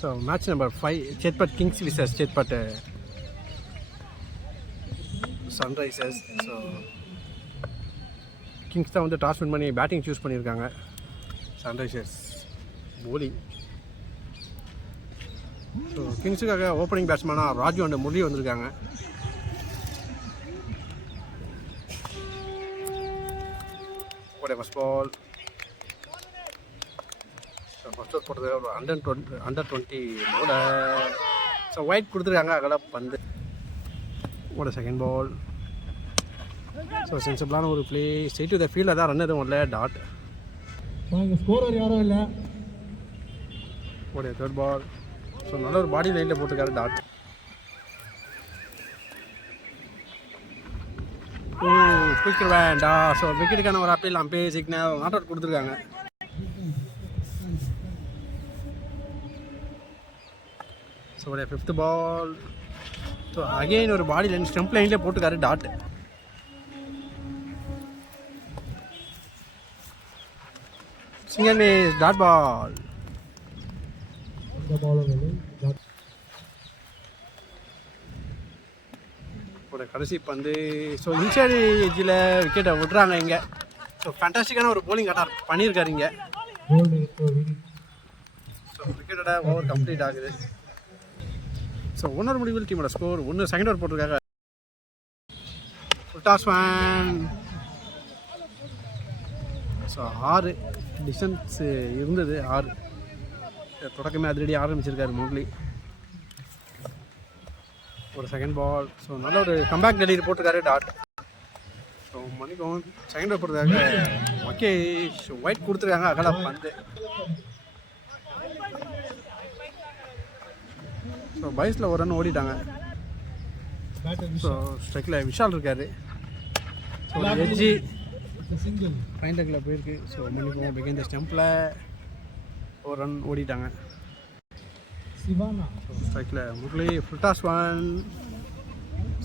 So match number 5 Chetpet Kings versus Chetpet Sunrisers. So Kings தான் வந்து toss win பண்ணி batting choose பண்ணியிருக்காங்க. Sunrisers bowling. ஸோ கிங்ஸுக்காக ஓப்பனிங் பேட்ஸ்மேனாக ராஜு அண்ட் முரளி வந்திருக்காங்க. ஃபர்ஸ்ட் பால் போட்டது ஒரு அண்டர் 20 போல. ஸோ ஒயிட் கொடுத்துருக்காங்க. அகல பந்து ஓட செகண்ட் பால். ஸோ சென்சிபிளான ஒரு பிளே ஸ்ட்ரெயிட் டு த ஃபீல்டில் தான் ரன் எதுவும் இல்லை. டாட் ஸ்கோரர் யாரும் இல்லை. ஓடைய தேர்ட் பால். ஸோ நல்ல ஒரு பாடி லைனில் போட்டிருக்காரு. டாட். குயிக்கர் வேண்டா. ஸோ விக்கெட்டுக்கான ஒரு appeal umpire signal not out கொடுத்துருக்காங்க. ஸோ உடைய ஃபிஃப்த் பால். ஸோ அகெயின் ஒரு பாடி லைன் ஸ்டெம்ப் லைன்லேயே போட்டுக்காரு. டாட். சிங்கர் மிஸ். Dot ball. கடைசி பந்து. ஸோ இன்சைடு எஜ்ஜில் விக்கெட்டை விட்றாங்க இங்கே. ஸோ ஃபேண்டாஸ்டிக்கான ஒரு போலிங் அட்டாக் பண்ணியிருக்காரு இங்கே. ஸோ விக்கெட்டோட ஓவர் கம்ப்ளீட் ஆகுது. ஸோ ஒன்னொரு முடிவில் டீமோட ஸ்கோர் 1. செகண்ட் ஓவர் போட்டிருக்காங்க. டாஸ்மேன். ஸோ 6 டிஸ்டன்ஸ் இருந்தது. 6 தொடக்கமே அதிரடி ஆரம்பிச்சிருக்காரு முரளி. ஒரு செகண்ட் பால். ஸோ நல்ல ஒரு கம்பேக் டெலிவரி போட்டிருக்காரு. டாட். ஸோ மணிக்கும் செகண்ட் ஓவர் போட்டிருக்காங்க. ஓகே ஒயிட் கொடுத்துருக்காங்க. அகல பந்து. ஸோ பைஸில் ஒரு ரன் ஓடிட்டாங்க. ஸோ ஸ்ட்ரைக்கில் விஷால் இருக்காரு. ஸோ எட்ஜி ஃபைன் லெக்கில் போயிருக்கு. ஸோ மணிக்கும் பிகைன் த ஸ்டெம்பில் ஒரு ரன் ஓடிட்டாங்க. ஸோ ஸ்ட்ரைக்கில் முரளி ஃபுல் டாஸ் 1.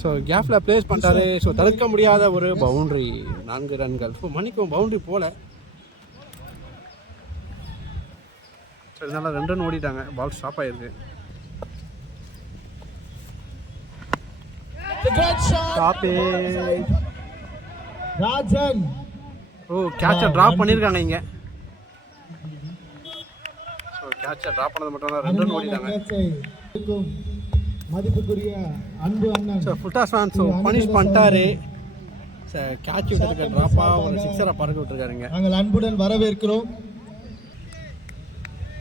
ஸோ கேப்பில் ப்ளேஸ் பண்ணிட்டாரு. ஸோ தடுக்க முடியாத ஒரு பவுண்ட்ரி. 4 ரன்கள். ஸோ மணிக்கும் பவுண்ட்ரி போல. ஸோ இதனால் 2 ரன் ஓடிட்டாங்க. பால் ஸ்டாப் ஆகிருக்கு. ராஜன். ஓ கேட்சை ட்ராப் பண்ணியிருக்காங்க இங்கே. ஸோ கேட்சை ட்ராப் பண்ணது மட்டும் தான் 2 ரன் ஓடிட்டாங்க. மதிப்புக்குரிய அன்பு அண்ணன். So full toss man. So punish பண்ணிட்டாரு. சார் கேட்ச் விட்டுருக்க ட்ராப்பாக ஒரு 6 பறக்க விட்டுருக்காருங்க. நாங்கள் அன்புடன் வரவேற்கிறோம்.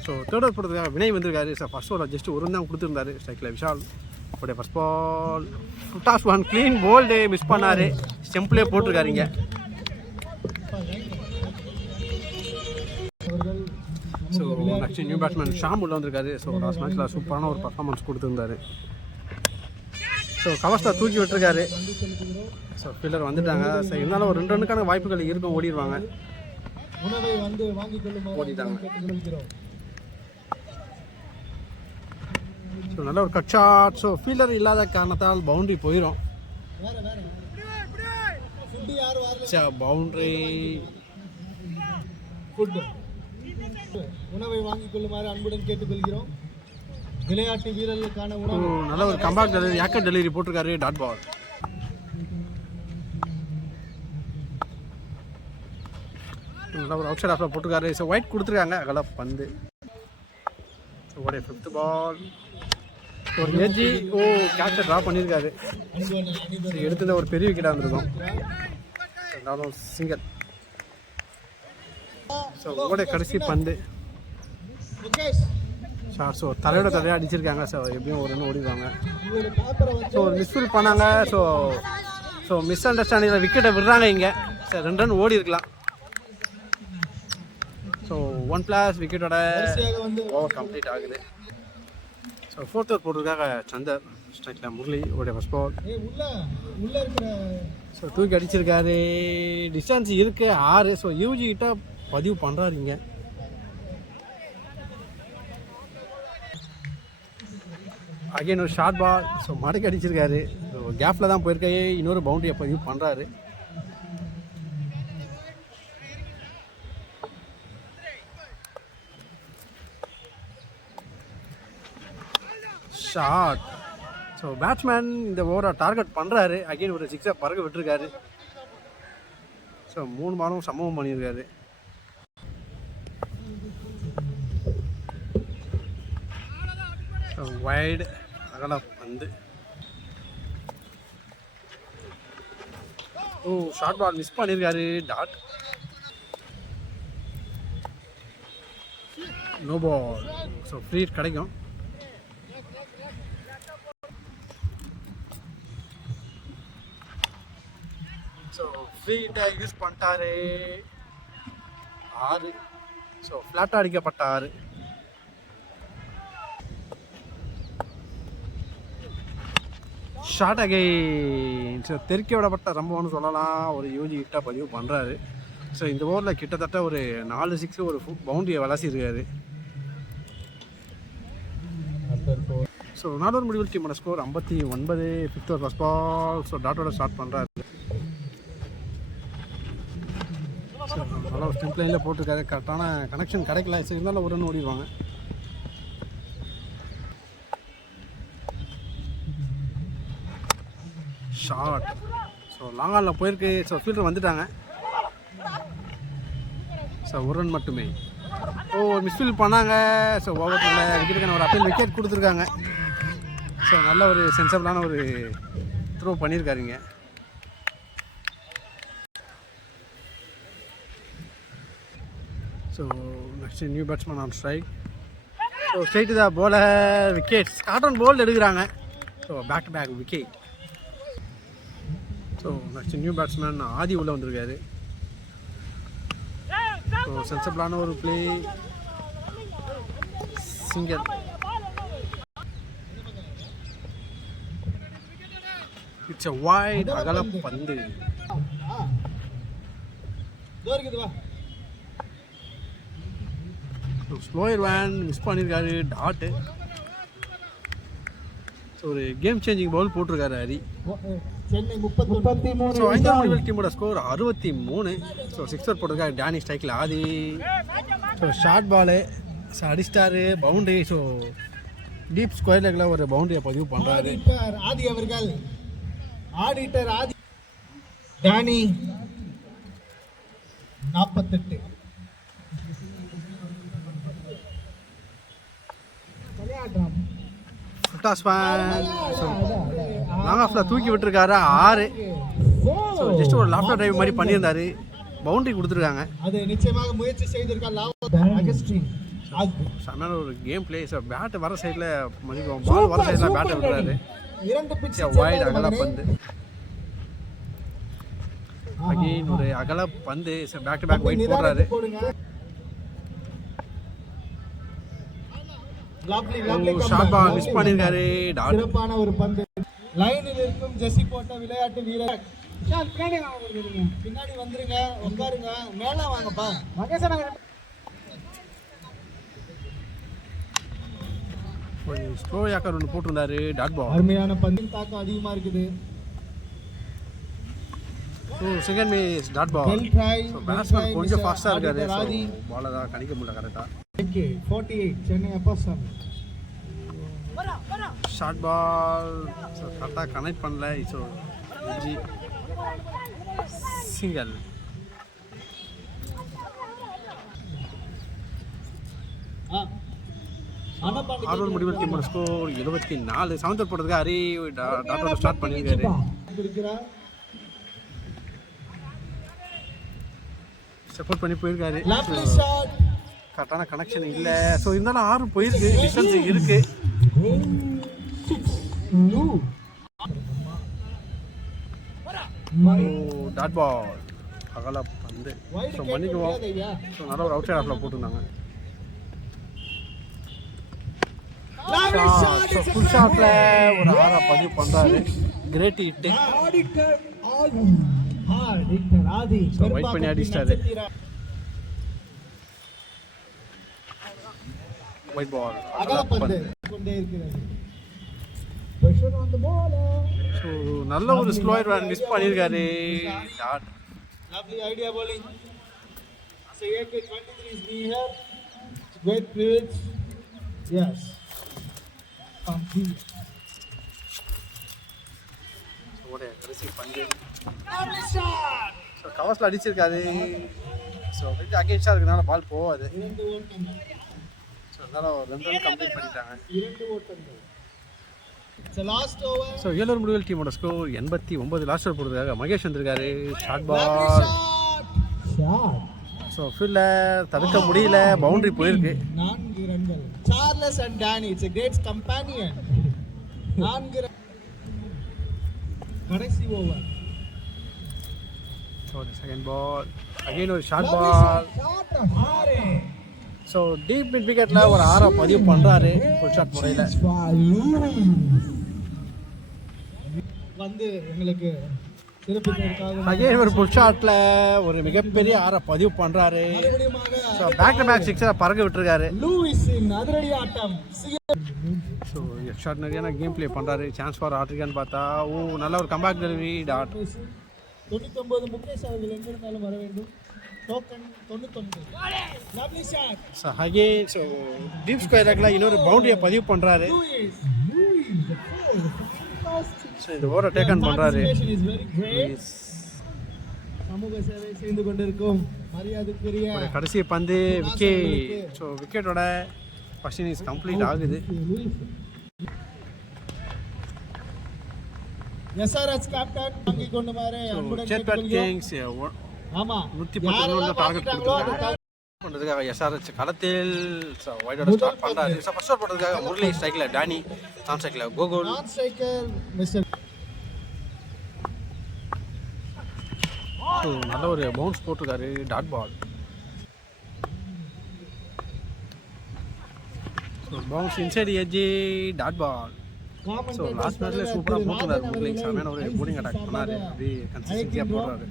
ஸோ தேர்ட் ஓவர் போடுறதுக்காக வினய் வந்திருக்காரு. சார் ஃபர்ஸ்ட் ஓவர் ஜஸ்ட் ஒரு ரன் தான் கொடுத்துருந்தாரு. ஸ்ட்ரைக்கில் விஷால். உடைய first ball. Full toss 1 clean bowled. Miss பண்ணார். ஸ்டெம்பிளே போட்டிருக்காருங்க. So next new batsman Sham உள்ள வந்திருக்காரு. ஸோ லாஸ்ட் மேட்ச்சில் சூப்பரான ஒரு பர்ஃபார்மன்ஸ் கொடுத்துருந்தாரு. ஸோ கவர்ஸ்டார் தூக்கி விட்டுருக்காரு. ஸோ ஃபீல்டர் வந்துட்டாங்க. ஸோ இருந்தாலும் ஒரு 2 ரன்னுக்கான வாய்ப்புகள் இருக்கும். ஓடிடுவாங்க. ஓடிட்டாங்க. ஸோ நல்ல ஒரு கட் ஷாட். ஸோ ஃபீல்டர் இல்லாத காரணத்தால் பவுண்ட்ரி போயிடும். பவுண்ட்ரி. உணவை வாங்கிக் கொள்ளுமாறு அன்புடன் கேட்டுக்கொள்கிறோம். விளையாட்டு வீரர்களுக்கான உணவு. நல்ல ஒரு கம்பேக் டெலிவரி யாக்கர் டெலிவரி போட்டிருக்காரு. Dot ball. நல்ல ஒரு அவுட் சைட் ஆஃப்ல போட்டிருக்காரு. ஸோ ஒயிட் கொடுத்துருக்காங்க. அகல பந்து. ஸோ உடைய 5th பால். ஒரு எஜ்ஜி. ஓ கேட்சை ட்ராப் பண்ணியிருக்காரு. எடுத்துட்டு ஒரு பெரிய விக்கெட்டாக இருந்திருக்கும். இருந்தாலும் சிங்கல். ஸோ ஓட கடைசி பந்து. ஸோ தலையோட தலையாக அடிச்சிருக்காங்க. ஸோ எப்படியும் ஒரு ரன் ஓடிடுவாங்க. ஸோ மிஸ்ஃபீல் பண்ணாங்க. ஸோ மிஸ் அண்டர்ஸ்டாண்டிங்கில் விக்கெட்டை விடுறாங்க இங்கே. சார் 2 ரன் ஓடி இருக்கலாம். ஸோ 1+ விக்கெட்டோட ஓவர் கம்ப்ளீட் ஆகுது. ஸோ 4th ஓவர் போட்டிருக்காங்க சந்தர். ஸ்ட்ரைக்கில் முரளி உடைய ஃபர்ஸ்ட் பால். ஸோ தூக்கி அடிச்சிருக்காரு. டிஸ்டன்ஸ் இருக்குது 6. ஸோ யூஜி கிட்ட பதிவு பண்ணுறாருங்க. அகைன் ஒரு ஷார்ட் பால். ஸோ மடக்கி அடிச்சிருக்காரு. ஸோ கேப்பில் தான் போயிருக்காரு. இன்னொரு பவுண்டரியை பதிவு பண்ணுறாரு. ஷாட். ஸோ பேட்ஸ்மேன் இந்த ஓவரை டார்கெட் பண்ணுறாரு. அகெயின் ஒரு 6 பறக்க விட்டுருக்காரு. ஸோ 3 பாலும் சமம் பண்ணியிருக்காரு. ஸோ வைடு அகல பந்து. ஓ ஷார்ட் பால் மிஸ் பண்ணியிருக்காரு. Dot. No ball. So free hit கிடைக்கும். ஸோ ஃப்ரீ ஹிட்டை யூஸ் பண்ணிட்டாரு. 6. ஸோ ஃப்ளாட்டாக அடிக்கப்பட்ட 6. Short again. ஸோ தெருக்கி விடப்பட்ட சம்பவம்னு சொல்லலாம். ஒரு யூஜி ஹிட்டாக பதிவு பண்ணுறாரு. ஸோ இந்த ஓவரில் கிட்டத்தட்ட ஒரு 4 6 ஒரு பவுண்டரியை வளர்ச்சிருக்காரு. ஸோ நாடோர் முடிவில் டீமோட score 59. 5th over first ball. So டாட்டோட ஸ்டார்ட் பண்ணுறாரு. ஸோ நல்லா ஒரு ஸ்டெம்ப் லைனில் போட்டிருக்காரு. கரெக்டான கனெக்ஷன் கிடைக்கல. ஸோ இருந்தாலும் ஒரு ரன் ஓடிடுவாங்க. ஷார்ட். ஸோ லாங் ஆனில் போயிருக்கு. ஸோ ஃபீல்டர் வந்துட்டாங்க. ஸோ ஒரு ரன் மட்டுமே. ஓ மிஸ்ஃபீல் பண்ணாங்க. ஸோ ஓவரில் விக்கெட்டுக்கான ஒரு அப்பீல் விக்கெட் கொடுத்துருக்காங்க. ஸோ நல்ல ஒரு சென்சபிளான ஒரு த்ரோ பண்ணியிருக்காருங்க. So next new batsman on strike. So straight the bowler. Wickets. Caught and bowled எடுக்கிறாங்க. So back to back wicket. So next new batsman Adhi உள்ளே வந்திருக்காரு. ஸோ சென்சபிளான ஒரு பிளே. சிங்கர். இட்ஸ் எ வைட் அகல பந்து. ஸ்லோயர் வேன் மிஸ் பண்ணியிருக்காரு. டாட்டு. ஸோ ஒரு கேம் சேஞ்சிங் பவுல் போட்டிருக்காரு ஹரி. ஸோ 5th முடிவில் டீமோட ஸ்கோர் 63. ஸோ 6 ஓவர் போட்டிருக்காரு. டேனி ஸ்ட்ரைக்கில் Adhi. So short Balu. So அடிஸ்டாரு பவுண்டரி. ஸோ டீப் ஸ்கொயர் லெக்கில் ஒரு பவுண்டரியை பதிவு பண்ணுறாரு. ஆதி அவர்கள். ஆடிட்டர் ஆதி. டேனி 48. லாங் ஆஃப்ல தூக்கி விட்டுருக்காரு. 6. ஸோ ஜஸ்ட் ஒரு லாஃப்டர் டிரைவ் மாதிரி பண்ணியிருந்தாரு. பவுண்டரி கொடுத்துருக்காங்க. அது நிச்சயமாக முயற்சி செய்திருக்கார். செமையான ஒரு கேம் பிளே. ஸோ பேட் வர சைடில் மதிக்கும். பால் வர சைடில் பேட்டை விடுறாரு. வைட் அகல பந்து. அகெயின் ஒரு அகல பந்து. So back to back wide போடுறாரு. ஷார்ட் பால் மிஸ் பண்ணியிருக்காரு. சிறப்பான ஒரு பந்து. லைனில் இருக்கும் ஜெர்சி போட்ட விளையாட்டு வீரர் பின்னாடி வந்துருங்க. உட்காருங்க. மேல வாங்கப்பா. ஸ்லோ யாக்கர் ஒன்று போட்டிருந்தாரு. Dot ball. அருமையான பந்தின் தாக்கம் அதிகமா இருக்குது. So second miss. Dot ball. Batsman கொஞ்சம் ஃபாஸ்ட்டாக இருக்காரு. பாலை தான் கணிக்க முடியல கரெக்டாக. 48 சென்னை அப்போஸ்தலன். Short ball. ஸோ கரெக்டாக கனெக்ட் பண்ணல. So single. ஆர்வல் முடிவில் டீமோட ஸ்கோர் 74. 7th ஓவர் போட்டதுக்கு ஹரி டாட்டோட ஸ்டார்ட் பண்ணியிருக்காரு. சப்போர்ட் பண்ணி போயிருக்காரு. கரெக்டான கனெக்ஷன் இல்லை. ஸோ இருந்தாலும் 6 போயிருக்கு. டிஸ்டன்ஸ் இருக்கு. டாட் பால் அகல பந்து. ஸோ மன்னிக்குவோம். ஸோ நல்ல ஒரு அவுட் சைட் ஆஃப்ல போட்டிருந்தாங்க. ஃபுல் ஷாட்ல ஒரு 6 பதிவு பண்றாரு. Great hit. ஸோ வெயிட் பண்ணி அடிச்சிட்டாரு. ஒயிட் பால் அகல பந்து. ஸோ நல்ல ஒரு ஸ்லோயர் ரன் மிஸ் பண்ணியிருக்காரு. Dot. Lovely idea bowling. So AK23 is here. Great pitch. Yes. கடைசி பந்து. ஸோ கவர்ஸில் அடிச்சிருக்காரு. ஸோ கொஞ்சம் அகேன்ஸ்டாக இருக்கிறதுனால பால் போகாது. ஸோ அதனால 2 ரன் கம்ப்ளீட் பண்ணிட்டாங்க. ஸோ ஏழூர் முடிவில் டீமோட ஸ்கோர் 89. லாஸ்ட் ஓவர் போடுறதுக்காக மகேஷ் வந்திருக்காரு. Short ball. ஸோ ஃபீல்டில் தடுக்க முடியல, பவுண்டரி போயிருக்கு. 4 ரன்கள். Charles and Danny, it's a great companion. 4 கடைசி ஓவர். ஸோ செகண்ட் பால் அகைன் ஒரு short ball. So deep mid விக்கெட்டில் ஒரு 6 பதிவு பண்ணுறாரு ஃபுல் ஷாட் முறையில். வந்து எங்களுக்கு அகைன் ஒரு புல் ஷாட்டில் ஒரு மிகப்பெரிய 6 பதிவு பண்ணுறாரு. ஸோ பேக் டு பேக் 6 பறக்க விட்டுருக்காரு. ஸோ எக்ஸ்ட்ராடினரியான கேம் பிளே பண்ணுறாரு. சான்ஸ் ஃபார் ஆட்ரிக்கான்னு பார்த்தா நல்ல ஒரு கம்பேக் டெலிவரி. டாட். 99 முகேஷ் அவர்கள் எங்கிருந்தாலும் வர வேண்டும். Token 99. Lovely shot. So again so deep square லெக்கில் இன்னொரு பவுண்டரியை பதிவு பண்ணுறாரு. ஸோ இந்த ஓவரை டேக்கன் பண்ணுறாரு. சமூக சேவை செய்து கொண்டிருக்கும் மரியாதைக்குரிய கடைசி பந்து விக்கெட். ஸோ விக்கெட்டோட ஃபர்ஸ்ட் இன்னிங்ஸ் கம்ப்ளீட் ஆகுது. எஸ்ஆர்எச் கேப்டன் வாங்கி கொண்டு மாறே அன்புடன் சேத்பட் கிங்ஸ் ஆமா 110 டார்கெட் கொடுத்திருக்காங்க. பண்ணுறதுக்காக எஸ்ஆர்எச் களத்தில் வைடோட ஸ்டார்ட் பண்ணுறாரு. ஸோ ஃபர்ஸ்ட் ஓவர் போடுறதுக்காக முரளி ஸ்ட்ரைக்கில் டானி, நான் ஸ்ட்ரைக்கில் கோகுல். நான் ஸ்ட்ரைக்கர் மிஸ்டர். ஸோ நல்ல ஒரு பவுன்ஸ் போட்டிருக்காரு. Dot ball. So bounce inside edge. Dot ball. So last மேட்ச்ல சூப்பராக போட்டுருந்தாரு முரளி. செமையான ஒரு போலிங் அட்டாக் பண்ணாரு. அப்படியே கன்சிஸ்டன்சியாக போடுறாரு.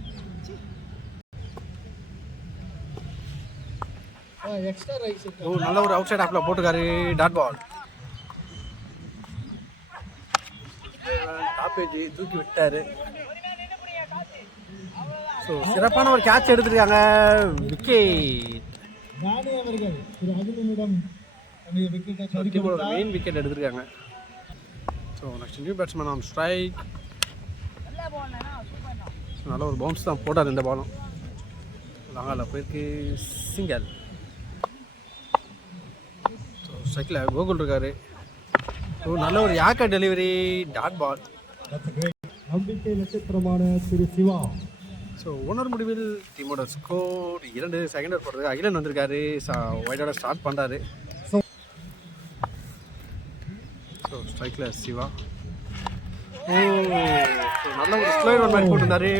Extra rice. நல்ல ஒரு அவுட் சைட் ஆஃப்ல போட்டுருக்காரு. Dot ball. டாப் ஏஜ் தூக்கி விட்டாரு. ஸோ சிறப்பான ஒரு கேட்ச் எடுத்துருக்காங்க. விக்கெட். ராணி அவர்கள் திரு அகிலனிடம் விக்கெட்டை ஒரு மெயின் விக்கெட் எடுத்துருக்காங்க. So next new batsman on strike. நல்ல ஒரு பவுன்ஸ் தான் போட்டார் இந்த பாலும். லாங்கால போயிருக்கு. சிங்கல். ஸோ ஸ்ட்ரைக்கில் கோகுல் இருக்காரு. ஸோ நல்ல ஒரு யாக்கர் டெலிவரி. Dot ball. நம்பிக்கை நட்சத்திரமான திரு சிவா. ஸோ ஓனர் முடிவில் டீமோட ஸ்கோர் 2. செகண்ட் ஓவர் போடுறது அகிலன் வந்திருக்காரு. ஒயிட்டோட ஸ்டார்ட் பண்ணுறாரு. ஸோ ஸ்ட்ரைக்கில் சிவா. நல்ல ஒரு ஸ்லோயர் ஒன் மாதிரி போட்டிருந்தாரு.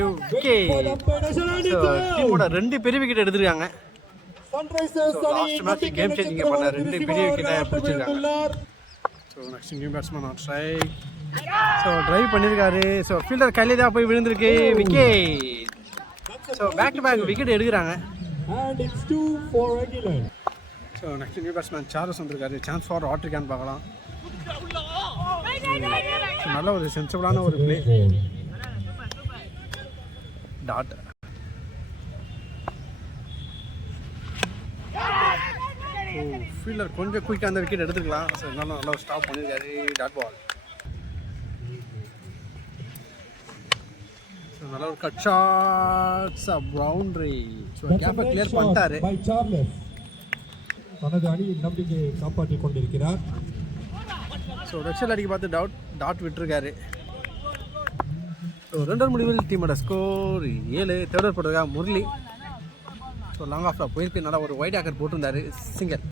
டீமோட 2 பெரிய விக்கெட் எடுத்துருக்காங்க. லாஸ்ட் மேட்ச் கேம் சேஞ்சிங் பண்ண 2 பெரிய விக்கெட்டை பிடிச்சிருக்காங்க. So next new batsman on strike. So drive பண்ணியிருக்காரு. ஸோ ஃபீல்டர் கையிலே தான் போய் விழுந்திருக்கு. Wicket. So back to back wicket எடுக்கிறாங்க. So next new batsman Charles வந்திருக்காரு. சான்ஸ் ஃபார் ஆட்ரிக்கான்னு பார்க்கலாம். நல்ல ஒரு சென்சிபிளான ஒரு பிளே. டாட். ஃபீல்டர் கொஞ்சம் குயிக்காக அந்த விக்கெட் எடுத்துக்கலாம். ஸோ இருந்தாலும் நல்லா ஒரு ஸ்டாப் பண்ணியிருக்காரு. Dot ball. ஸோ நல்ல ஒரு கட் ஷாட்ஸ் பவுண்டரி. ஸோ கேப்பை கிளியர் பண்ணிட்டாரு. தனது அணியின் நம்பிக்கையை காப்பாற்றிக் கொண்டிருக்கிறார். ஸோ ரெக்ஷல் அடிக்க பார்த்து டாட் விட்டுருக்காரு. ஸோ 2 முடிவில் டீமோட ஸ்கோர் 7. தேர்ட் ஓவர் போட்டதுக்காக முரளி. ஸோ லாங் ஆஃபில் போயிருக்கு. நல்லா ஒரு வைட் ஆக்கர் போட்டிருந்தாரு. சிங்கர்.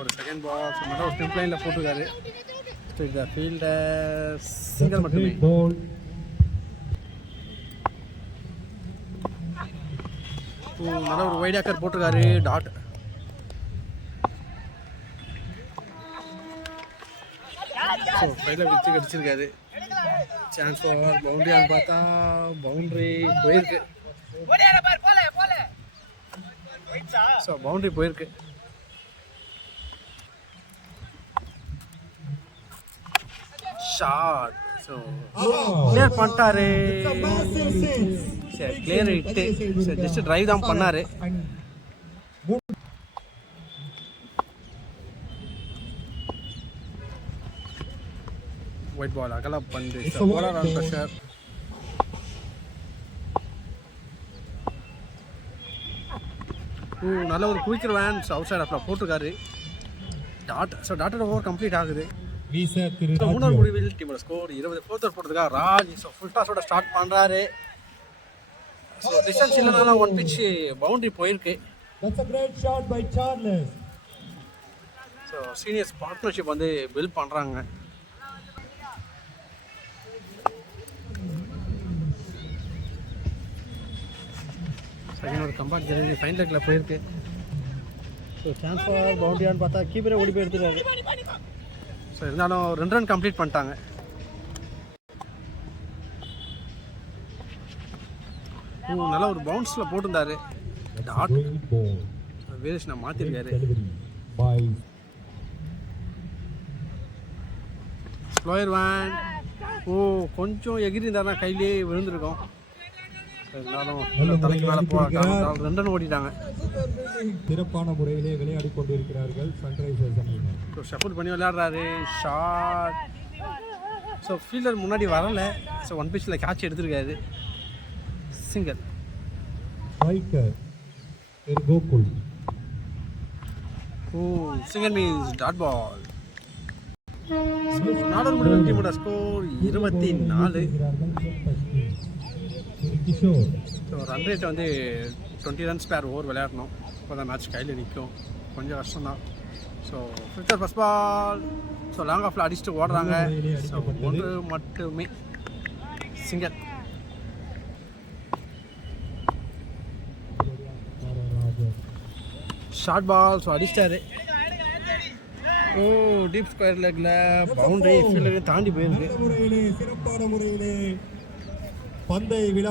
ஒரு செகண்ட் பால். ஸோ நல்லா ஒரு ஸ்டெம்ப் லைனில் போட்டிருக்காரு. ஸோ இந்த ஃபீல்டர் சிங்கர் மட்டுமே. நல்ல ஒரு வைட் ஆக்கர் போட்டிருக்காரு. டாட். ஸோ ஃபைனல் விக்கெட் அடிச்சிருக்காரு. சான்ஸ் ஃபார் பவுண்டரியான்னு பார்த்தா பவுண்டரி போயிருக்கு. ஸோ பவுண்டரி போயிருக்கு. ஷாட். ஸோ கிளியர் பண்ணிட்டாரு. சரி கிளியர் ஹிட்டு. சரி ஜஸ்ட் ட்ரைவ் தான் பண்ணார். ஒயிட் பால் அகல பந்து போலர் ஆன் ப்ரெஷர். நல்ல ஒரு குயிக்கர் வேன் அவுட் சைட் ஆஃப்ல போட்டிருக்காரு. டாட்டட் ஓவர் கம்ப்ளீட் ஆகுது. மூணாவது முடிவில் டீமோட ஸ்கோர் 20. ஃபோர்த் ஓவர் போட்டதுக்காக ராஜ் ஃபுல் டாஸோட ஸ்டார்ட் பண்ணுறாரு. ஸோ டிஸ்டன்ஸ் இல்லைனாலும் ஒன் பிச் பவுண்டரி போயிருக்கு. ஸோ சீனியர்ஸ் பார்ட்னர்ஷிப் வந்து பில்ட் பண்ணுறாங்க. செகண்ட் ஒரு கம்பேக் ஜெர்னி ஃபைன் லெக்கில் போயிருக்கு. ஸோ சான்ஸ் ஃபார் பவுண்டரியான்னு பார்த்தா கீப்பரே ஓடி போய் எடுத்துருக்காரு. ஸோ இருந்தாலும் 2 ரன் கம்ப்ளீட் பண்ணிட்டாங்க. நல்லா ஒரு பவுன்ஸில் போட்டிருந்தாரு. டாட் வேரியேஷனை மாற்றிருக்காரு. ஸ்லோயர் வேன் கொஞ்சம் எகிரி இருந்தாருன்னா கையிலேயே விழுந்திருக்கும். இருந்தாலும் தலைக்கு மேலே போகிறாங்க. 2 ரன் ஓடிட்டாங்க. சிறப்பான முறையிலே விளையாடி கொண்டிருக்கிறார்கள் சன்ரைசர்ஸ் அணியினர். ஸோ ஷஃபிள் பண்ணி விளையாடுறாரு. ஷார்ட். ஸோ ஃபீல்டர் முன்னாடி வரலை. ஸோ ஒன் பிச்சில் கேட்ச் எடுத்திருக்காரு. Single. Striker Gokul. Single means dot ball. நாடர் முடிவில் டீமோட ஸ்கோர் 24. ஸோ ரன் ரேட் வந்து 20 ரன்ஸ் பேர் ஓவர் விளையாடணும். இப்போ தான் மேட்ச் கையில் நிற்கும். கொஞ்சம் கஷ்டம்தான். So fifth first ball. So long ஆஃபில் அடிச்சுட்டு ஓடுறாங்க. ஸோ 1 மட்டுமே. சிங்கிள். Short ball. ஸோ அடிச்சிட்டாரு. டீப் ஸ்கொயர் லெக்ல பவுண்டரி ஃபீல்டரை தாண்டி போயிருக்கு. சிறப்பான முறையிலே பந்தை விழா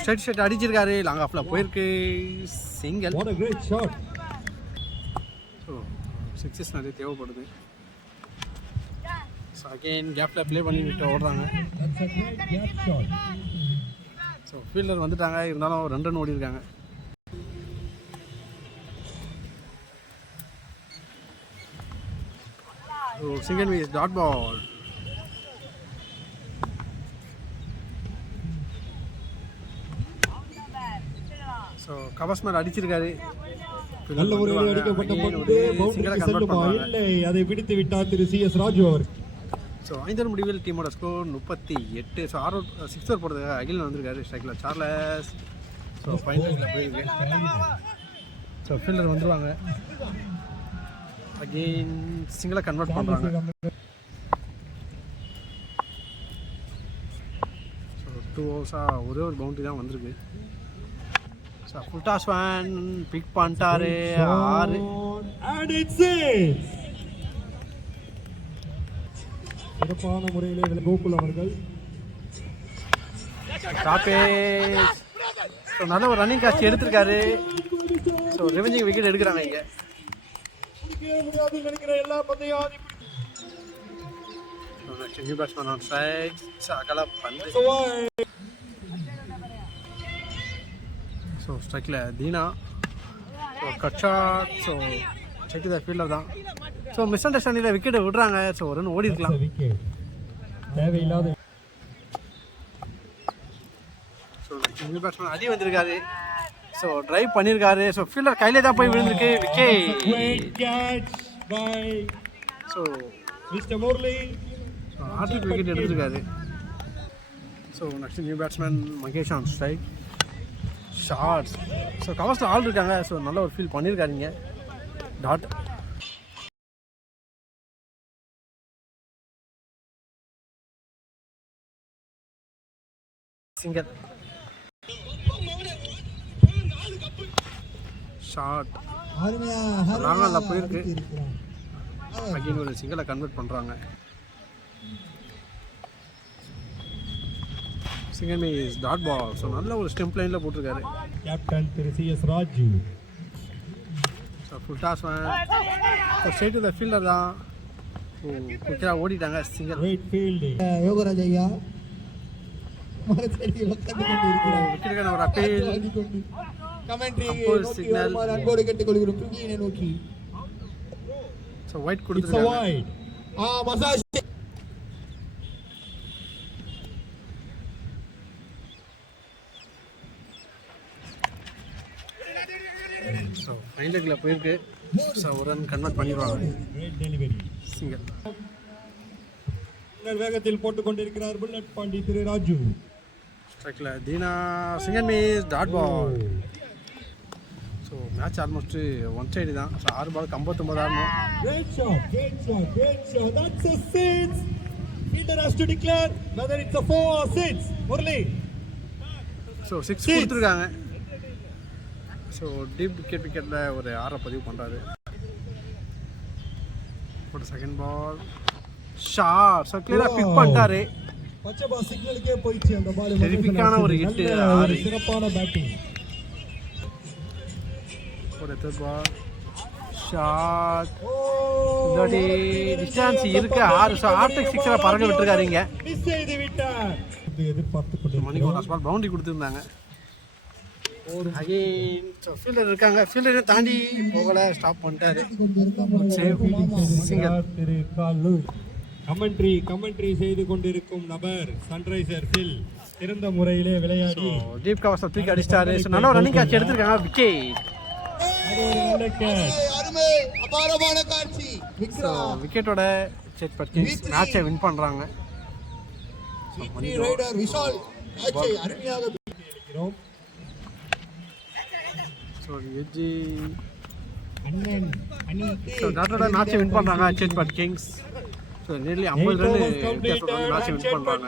ஸ்ட்ரைட் ஷாட் அடிச்சிருக்காரு. லாங் ஆஃப்ல போயிருக்கு. சிங்கிள். ஸோ 6 நிறைய தேவைப்படுது. ஸோ அகெயின் கேப்பில் ப்ளே பண்ணி விட்டு ஓடுறாங்க. ஸோ ஃபீல்டர் வந்துட்டாங்க. இருந்தாலும் 2 ரன் ஓடி இருக்காங்க. So single means dot ball. So கவஸ்மர் அடிச்சிருக்காரு. நல்ல முறையில் அடிக்கப்பட்ட பந்து பவுண்டரிக்கு செல்லுமா இல்லை, அதை பிடித்து விட்டார் திரு CS ராஜு அவர். ஸோ 5 முடிவில் டீமோட ஸ்கோர் 38. ஸோ 6 ஓவர் போடுறதுக்காக அகில் வந்திருக்காரு. ஸ்ட்ரைக்கில் சார்லஸ். ஸோ ஃபைனலில் போயிருக்கு. ஸோ ஃபீல்டர் வந்துடுவாங்க. அகெயின் சிங்கிளாக கன்வெர்ட் பண்ணுறாங்க. ஸோ 2 ஓவர்ஸாக ஒரே ஒரு பவுண்டரி தான் வந்திருக்கு. ஸோ ஃபுல் டாஸ் வேன் பிக் பண்ணிட்டாரு. 6. சிறப்பான முறையிலே கோகுல் அவர்கள் ஸ்டாப்பேஜ். ஸோ நல்ல ஒரு ரன்னிங் காஸ்ட் எடுத்திருக்காரு. ஸோ ரெவென்யூ விக்கெட் எடுக்கிறாங்க இங்கே. எல்லா பந்தையும் நியூ பேட்ஸ்மேன் ஆன் சைட். அகல பந்து. ஸோ ஸ்ட்ரைக்கில் Dheena. So cut shot. So check the fielder தான். ஸோ மிஸ் அண்டர்ஸ்டாண்டிங்கில் விக்கெட்டை விடுறாங்க. ஸோ ஒரு ரன் ஓடி இருக்கலாம். தேவையில்லாத. ஸோ நியூ பேட்ஸ்மேன் அடி வந்திருக்காரு. ஸோ ட்ரைவ் பண்ணியிருக்காரு. ஸோ ஃபீல்டர் கையிலே தான் போய் விழுந்திருக்கு. விக்கெட். ஸோ மிஸ்டர் முரளி ஆர்டிக் விக்கெட் எடுத்திருக்காரு. So next new batsman Mahesh on strike. Shorts. So கவர்ஸில் ஆள் இருக்காங்க. ஸோ நல்ல ஒரு ஃபீல் பண்ணியிருக்காருங்க. டாட். சிங்கர். ஷார்ட். லாங்கால போயிருக்கு. அகைன் ஒரு சிங்கிளை கன்வெர்ட் பண்ணுறாங்க. Single means dot ball. So நல்ல ஒரு ஸ்டெம்ப் லைனில் போட்டிருக்காரு. கேப்டன் திரு CS Raju. So full toss வேன். So straight to the fielder தான். குயிக்காக ஓடிட்டாங்க. சிங்கிள். ரைட் ஃபீல்டு யோகராஜ் ஐயா விக்கெட்டுக்கான ஒரு அப்பீல். Commentary signal. அன்போடு கேட்டுக்கொள்கிறோம். நோக்கி ஸோ ஒயிட் It's a கொடுத்துருக்காங்க. wide. Massage. ஸோ ஃபைன் லெக்கில் போயிருக்கு. ஸோ ஒரு ரன் கன்வெர்ட் பண்ணிடுவாங்க. Great delivery. சிங்கிள். வேகத்தில் போட்டுக் கொண்டிருக்கிறார் புல்லட் பாண்டி திரு ராஜு. ஸ்ட்ரைக்கில் தீனா சிங்கன் miss dot ball. So match almost one side தான். ஸோ 6 பாலுக்கு 59 ஆடணும். Great shot, great shot, great shot. That's a six. Fielder has to declare whether it's a 4 or 6. Murli. So 6 கொடுத்துருக்காங்க. ஸோ டீப் விக்கெட்டில் ஒரு 6 பதிவு பண்ணுறாரு. ஒரு செகண்ட் பால் ஷாட். ஸோ கிளியராக big பண்ணிட்டாரு. பச்சபா சிக்னலுக்கே போயிடுச்சு அந்த பால். டெரிஃபிக்கான ஒரு ஹிட். சிறப்பான பேட்டிங். ஒரு தேர்ட் பால் ஷாட். இல்லாட்டி டிஸ்டன்ஸ் இருக்கு 6. ஸோ ஆர்டெக் 6 பறக்க விட்டுருக்காருங்க. மிஸ் செய்து விட்டார். எதிர்பார்த்து கொண்டு மணிக்கு ஒரு பால் பவுண்டரி கொடுத்துருந்தாங்க. அகைன் ஸோ ஃபீல்டர் இருக்காங்க. ஃபீல்டரை தாண்டி போகலை, ஸ்டாப் பண்ணிட்டாரு. கமெண்ட்ரி செய்து கொண்டிருக்கும் நபர் சன்ரைசர் ஹில் சிறந்த முறையிலே விளையாடி டீப் கவர்ஸை தூக்கி அடிச்சிட்டாரு. ஸோ நல்ல ஒரு ரன்னிங் கேட்ச் எடுத்திருக்காங்க. விக்கெட். அபாரமான காட்சி. ஸோ விக்கெட்டோட செட் பட்டி மேட்சை வின் பண்ணுறாங்க. ரைடர் விஷால் மேட்சை அருமையாக இருக்கிறோம். ஸோ எஜ்ஜி அண்ணன் அணி ஸோ டாட்டோட மேட்சை வின் பண்ணுறாங்க set but Kings. So nearly 50 run மேட்சை வின் பண்ணுறாங்க.